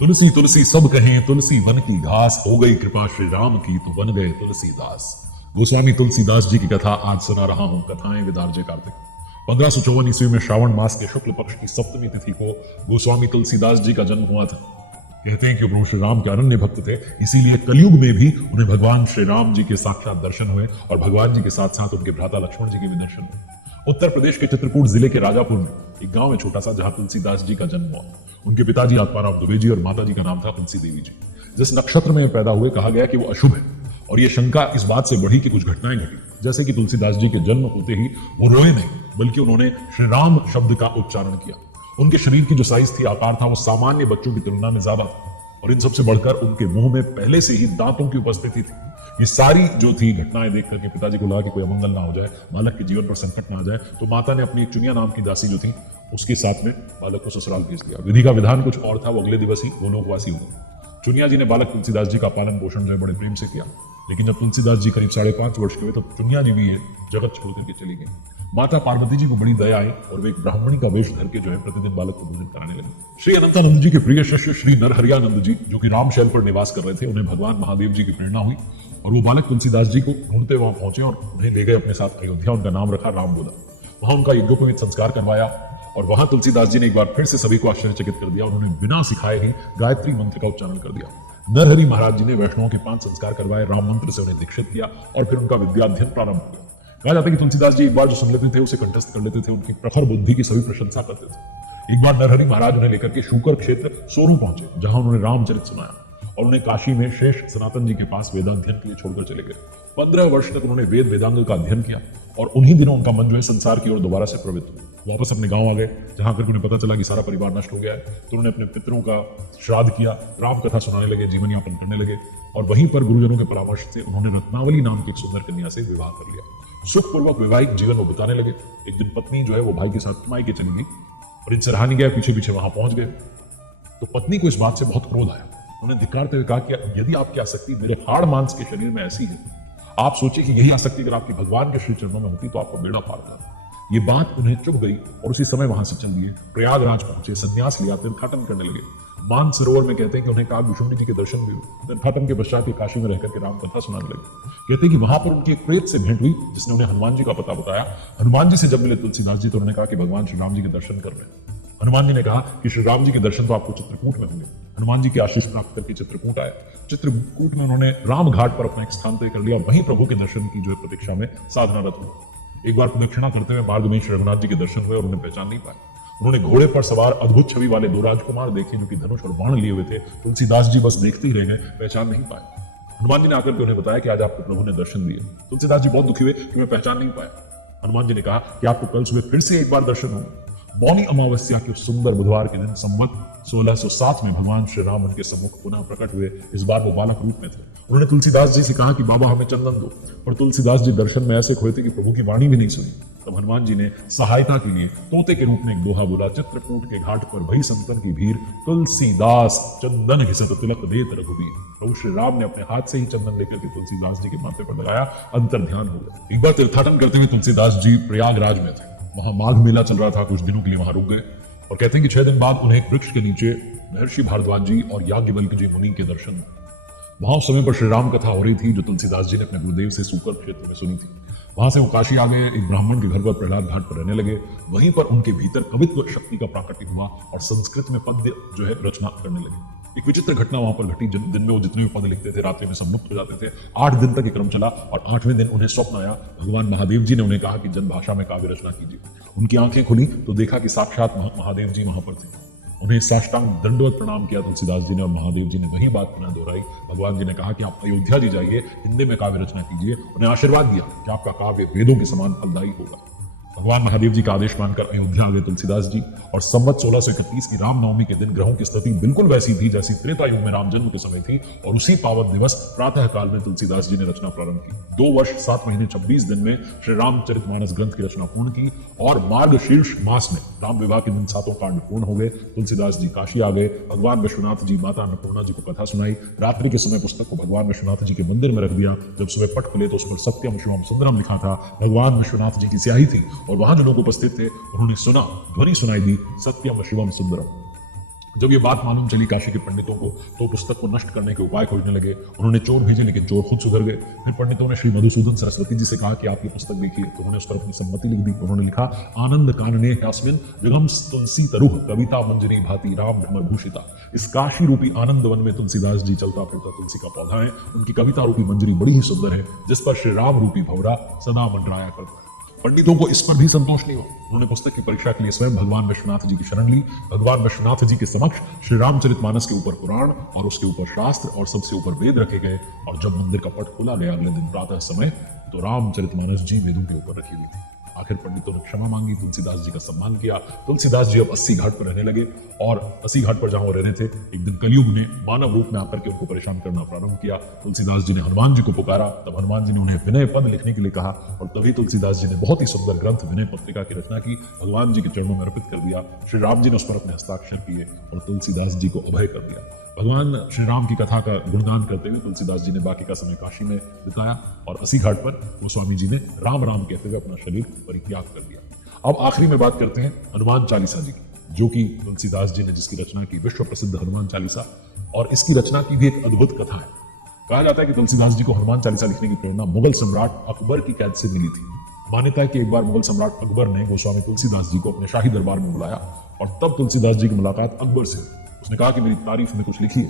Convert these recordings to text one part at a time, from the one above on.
तुलसी तुलसी सब कहें, तुलसी वन की घास, हो गई कृपा श्री राम की तो बन गए तुलसीदास। गोस्वामी तुलसीदास जी की कथा आज सुना रहा हूं। कथाएं विदार्जय कार्तिक। 1554 ईस्वी में श्रावण मास के शुक्ल पक्ष की सप्तमी तिथि को गोस्वामी तुलसीदास जी का जन्म हुआ था। कहते हैं कि प्रभु श्री राम के अनन्य भक्त थे, इसीलिए कलयुग में भी उन्हें भगवान श्री राम जी के साक्षात दर्शन हुए और भगवान जी के साथ साथ उनके भ्राता लक्ष्मण जी के भी दर्शन हुए। उत्तर प्रदेश के चित्रकूट जिले के राजापुर में एक गांव है छोटा सा, जहां तुलसीदास जी का जन्म हुआ। उनके पिताजी आत्माराम दुबे जी और माता जी का नाम था तुलसी देवी जी। जिस नक्षत्र में पैदा हुए कहा गया कि वो अशुभ है, और ये शंका इस बात से बढ़ी कि कुछ घटनाएं घटी, जैसे कि तुलसीदास जी के जन्म होते ही वो रोए नहीं, बल्कि उन्होंने श्री राम शब्द का उच्चारण किया। उनके शरीर की जो साइज थी, आकार था, वो सामान्य बच्चों की तुलना में ज्यादा था, और इन सबसे बढ़कर उनके मुंह में पहले से ही दांतों की उपस्थिति थी। ये सारी जो थी घटनाएं देख करके पिताजी को लगा कि कोई अमंगल ना हो जाए, बालक के जीवन पर संकट ना आ जाए, तो माता ने अपनी एक चुनिया नाम की दासी जो थी उसके साथ में बालक को ससुराल भेज दिया। विधि का विधान कुछ और था, वो अगले दिवस ही गोलोकवासी हुआ। चुनिया जी ने बालक तुलसीदास जी का पालन पोषण जो है बड़े प्रेम से किया, लेकिन जब तुलसीदास जी करीब 5.5 वर्ष के हुए तो चुनिया जी भी ये जगत छोड़ करके चली गई। माता पार्वती जी को बड़ी दया आई और वे एक ब्राह्मणी का वेश धर के जो है प्रतिदिन बालक को भोजन कराने लगे। श्री अनंतानंद जी के प्रिय शिष्य श्री नरहरियानंद जी, जो कि रामशैल पर निवास कर रहे थे, उन्हें भगवान महादेव जी की प्रेरणा हुई और वो बालक तुलसीदास जी को ढूंढते वहां पहुंचे और उन्हें ले गए अपने साथ अयोध्या। उनका नाम रखा रामबोधा। वहां उनका यज्ञोपवीत संस्कार करवाया और वहां तुलसीदास जी ने एक बार फिर से सभी को आश्चर्यचकित कर दिया। उन्होंने बिना सिखाए ही गायत्री मंत्र का उच्चारण कर दिया। नरहरि महाराज जी ने वैष्णवों के 5 संस्कार करवाए, राम मंत्र से उन्हें दीक्षित किया और फिर उनका विद्याध्ययन प्रारंभ हुआ। कहा जाता है कि तुलसीदास जी एक बार जो सुन लेते थे उसे कंठस्थ कर लेते थे, उनकी प्रखर बुद्धि की सभी प्रशंसा करते थे। एक बार नरहरि महाराज उन्हें लेकर के शूकर क्षेत्र सोरू पहुंचे, जहां उन्होंने रामचरित सुनाया और उन्हें काशी में शेष सनातन जी के पास वेदाध्ययन के लिए छोड़कर चले गए। 15 वर्ष तक उन्होंने वेद वेदांग का अध्ययन किया और उन्हीं दिनों उनका मन जो है संसार की ओर दोबारा से प्रवृत्त हुआ। वापस अपने गांव आ गए, जहां पर उन्हें पता चला कि सारा परिवार नष्ट हो गया है, तो उन्होंने अपने पितरों का श्राद्ध किया, राम कथा सुनाने लगे, जीवन यापन करने लगे और वहीं पर गुरुजनों के परामर्श से उन्होंने रत्नावली नाम की एक सुंदर कन्या से विवाह कर लिया। सुखपूर्वक वैवाहिक जीवन वो बिताने लगे। एक दिन पत्नी जो है वो भाई के साथ मायके चली गई और इनसे रहा नहीं गया, पीछे पीछे वहां पहुंच गए। तो पत्नी को इस बात से बहुत क्रोध आया। उन्होंने धिक्कारते हुए कहा कि यदि आपकी आसक्ति मेरे हाड़ मांस के शरीर में ऐसी है, आप सोचिए कि यही आसक्ति अगर आपकी भगवान के श्री चरणों में होती तो आपका बेड़ा पार था। ये बात उन्हें चुभ गई और उसी समय वहां से चल दिए, प्रयागराज पहुंचे, संन्यास लिया, तीर्थाटन करने लगे। मान सरोवर में कहते हैं कि उन्हें कागभूषुंडी जी के दर्शन भी हुए। तीर्थाटन के पश्चात काशी में रहकर के राम कथा सुनाने लगे। कहते हैं कि वहां पर उनकी एक प्रेत से भेंट हुई, जिसने उन्हें हनुमान जी का पता बताया। हनुमान जी से जब मिले तुलसीदास जी तो उन्होंने कहा कि भगवान श्री राम जी के दर्शन कर रहे हैं। हनुमान जी ने कहा कि श्री राम जी के दर्शन तो आपको चित्रकूट में होंगे। हनुमान जी की आशीष प्राप्त करके चित्रकूट आए। चित्रकूट में उन्होंने राम घाट पर अपना एक स्थान तय कर लिया। वहीं प्रभु के दर्शन की जो है प्रतीक्षा में साधनारत हुए। एक बार प्रदक्षिणा करते हुए मार्ग में श्री रघुनाथ जी के दर्शन हुए और उन्हें पहचान नहीं पाए। उन्होंने घोड़े पर सवार अद्भुत छवि वाले 2 राजकुमार देखे, जो कि धनुष और बाण लिए हुए थे। तुलसीदास जी बस देखते ही रह गए, पहचान नहीं पाए। हनुमान जी ने आकर के उन्हें बताया कि आज आपको प्रभु ने दर्शन दिए। तुलसीदास जी बहुत दुखी हुए कि मैं पहचान नहीं पाया। हनुमान जी ने कहा कि आपको कल सुबह फिर से एक बार दर्शन होगा। मौनी अमावस्या के सुंदर बुधवार के दिन संवत 1607 में भगवान श्री राम उनके सम्मुख पुनः प्रकट हुए। इस बार वो बालक रूप में थे। उन्होंने तुलसीदास जी से कहा कि बाबा हमें चंदन दो, पर तुलसीदास जी दर्शन में ऐसे खोए थे कि प्रभु की वाणी भी नहीं सुनी। तब हनुमान जी ने सहायता के लिए तोते के रूप में एक दोहा बोला, चित्रकूट के घाट पर भई संतन की भीड़, तुलसीदास चंदन घिसत तिलक देत रघुबीर। प्रभु श्री राम ने अपने हाथ से ही चंदन लेकर के तुलसीदास जी के माथे पर लगाया, अंतर ध्यान हो गया। एक बार तीर्थाटन करते हुए तुलसीदास जी प्रयागराज में थे। वहां माघ मेला चल रहा था, कुछ दिनों के लिए वहां रुक गए और कहते हैं कि 6 दिन बाद उन्हें एक वृक्ष के नीचे महर्षि भारद्वाज जी और याज्ञवल्क्य जी मुनि के दर्शन हुए। वहां उस समय पर श्री राम कथा हो रही थी, जो तुलसीदास जी ने अपने गुरुदेव से सूकर क्षेत्र में सुनी थी। वहां से वो काशी आ गए, एक ब्राह्मण के घर पर प्रहलाद घाट पर रहने लगे। वहीं पर उनके भीतर कवित्व शक्ति का प्राकट्य हुआ और संस्कृत में पद्य जो है रचना करने लगे। एक विचित्र घटना वहां पर घटी। दिन में वो जितने भी पद लिखते थे, रात्रि में सम्मुक्त हो जाते थे। 8 दिन तक ये क्रम चला और 8वें दिन उन्हें स्वप्न आया। भगवान महादेव जी ने उन्हें कहा कि जन भाषा में काव्य रचना कीजिए। उनकी आंखें खुली तो देखा कि साक्षात महादेव जी वहां पर थे। उन्हें साष्टांग दंडवत प्रणाम किया तुलसीदास जी ने और महादेव जी ने वही बात पुनः दोहराई। भगवान जी ने कहा कि आप अयोध्या जी जाइए, हिंदी में काव्य रचना कीजिए। उन्हें आशीर्वाद दिया कि आपका काव्य वेदों के समान फलदायी होगा। भगवान महादेव जी का आदेश मानकर अयोध्या आ गए तुलसीदास जी और संवत 1631 की रामनवमी के दिन ग्रहों की स्थिति बिल्कुल वैसी थी जैसी त्रेता युग में राम जन्म के समय थी और उसी पावन दिवस प्रातः काल में तुलसीदास जी ने रचना प्रारंभ की। 2 वर्ष 7 महीने 26 दिन में श्री रामचरितमानस ग्रंथ की रचना पूर्ण की और मार्गशीर्ष मास में राम विवाह के दिन 7 कांड पूर्ण हो गए। तुलसीदास जी काशी आ गए। भगवान विश्वनाथ जी माता अन्नपूर्णा जी को कथा सुनाई। रात्रि के समय पुस्तक को भगवान विश्वनाथ जी के मंदिर में रख दिया। जब सुबह पट खुले तो उस पर सत्यम शिवम सुंदरम लिखा था। भगवान विश्वनाथ जी की स्याही थी और वहां जो लोग उपस्थित थे उन्होंने सुना, ध्वनि सुनाई दी, सत्यम शिवम सुंदरम। जब ये बात मालूम चली काशी के पंडितों को तो पुस्तक को नष्ट करने के उपाय खोजने लगे। उन्होंने चोर भेजे लेकिन चोर खुद सुधर गए। फिर पंडितों ने श्री मधुसूदन सरस्वती जी से कहा कि आप ये पुस्तक देखिए, तो उन्होंने उस पर अपनी सम्मति लिख दी। उन्होंने लिखा, आनंद कानने ह्यास्मिन विगम तुलसी तरुह कविता मंजरी भांति राम भ्रमर भूषिता। इस काशी रूपी आनंद वन में तुलसीदास जी चलता फिरता तुलसी का पौधा है। उनकी कविता रूपी मंजरी बड़ी ही सुंदर है, जिस पर श्री राम रूपी भंवरा सदा मंडराया करता है। पंडितों को इस पर भी संतोष नहीं हुआ। उन्होंने पुस्तक की परीक्षा के लिए स्वयं भगवान विश्वनाथ जी की शरण ली। भगवान विश्वनाथ जी के समक्ष श्री रामचरितमानस के ऊपर पुराण और उसके ऊपर शास्त्र और सबसे ऊपर वेद रखे गए। और जब मंदिर का पट खोला गया अगले दिन प्रातः समय, तो रामचरितमानस जी वेदों के ऊपर रखी हुई थी। आखिर पंडितों ने क्षमा मांगी, तुलसीदास जी का सम्मान किया। तुलसीदास जी अब 80 घाट पर रहने लगे और 80 घाट पर जहां वो रहने थे, एक दिन कलयुग ने मानव रूप में आकर के उनको परेशान करना प्रारंभ किया। तुलसीदास जी ने हनुमान जी को पुकारा, तब हनुमान जी ने उन्हें विनय पद लिखने के लिए कहा और तभी तुलसीदास जी ने बहुत ही सुंदर ग्रंथ विनय पत्रिका की रचना की, भगवान जी के चरणों में अर्पित कर दिया। श्री राम जी ने उस पर अपने हस्ताक्षर किए और तुलसीदास जी को अभय कर दिया। भगवान श्री राम की कथा का गुणगान करते हुए तुलसीदास जी ने बाकी का समय काशी में बिताया और 80 घाट पर गोस्वामी जी ने राम राम कहते हुए अपना शरीर परित्याग कर दिया। अब आखिरी में बात करते हैं हनुमान चालीसा जी की, जो कि तुलसीदास जी ने जिसकी रचना की, विश्व प्रसिद्ध हनुमान चालीसा। और इसकी रचना की भी एक अद्भुत कथा है। कहा जाता है कि तुलसीदास जी को हनुमान चालीसा लिखने की प्रेरणा मुगल सम्राट अकबर की कैद से मिली थी। मान्यता है कि एक बार मुगल सम्राट अकबर ने गोस्वामी तुलसीदास जी को अपने शाही दरबार में बुलाया और तब तुलसीदास जी की मुलाकात अकबर से हुई। उसने कहा कि मेरी तारीफ में कुछ लिखिए।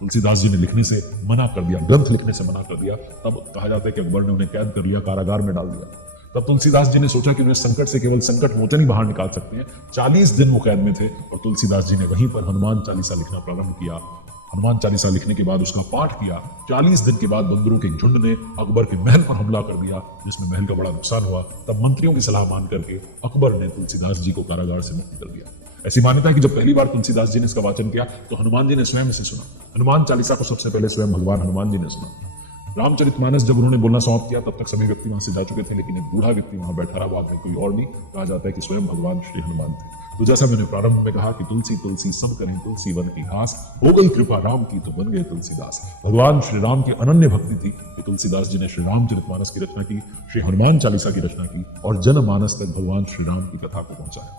तुलसीदास जी ने लिखने से मना कर दिया, ग्रंथ लिखने से मना कर दिया। तब कहा जाता है कि अकबर ने उन्हें कैद कर लिया, कारागार में डाल दिया। तब तुलसीदास जी ने सोचा कि उन्हें संकट से केवल संकट मोचन ही बाहर निकाल सकते हैं। 40 दिन वो कैद में थे और तुलसीदास जी ने वहीं पर हनुमान चालीसा लिखना प्रारंभ किया। हनुमान चालीसा लिखने के बाद उसका पाठ किया। 40 दिन के बाद बंदरों के झुंड ने अकबर के महल पर हमला कर दिया, जिसमें महल का बड़ा नुकसान हुआ। तब मंत्रियों की सलाह मान करके अकबर ने तुलसीदास जी को कारागार से मुक्त कर दिया। ऐसी मान्यता है कि जब पहली बार तुलसीदास जी ने इसका वाचन किया तो हनुमान जी ने स्वयं इसे सुना। हनुमान चालीसा को सबसे पहले स्वयं भगवान हनुमान जी ने सुना। रामचरितमानस जब उन्होंने बोलना समाप्त किया तब तक सभी व्यक्ति वहां से जा चुके थे, लेकिन एक बूढ़ा व्यक्ति वहां बैठा रहा, बाद में कोई और नहीं। कहा जाता है कि स्वयं भगवान श्री हनुमान थे। तो जैसा मैंने प्रारंभ में कहा कि तुलसी तुलसी सब करें तुलसी वन की घास, हो गई कृपा राम की तो बन गए तुलसीदास। भगवान श्री राम की अनन्य भक्ति थी कि तुलसीदास जी ने श्री रामचरितमानस की रचना की, श्री हनुमान चालीसा की रचना की और जनमानस तक भगवान श्री राम की कथा को पहुंचाया।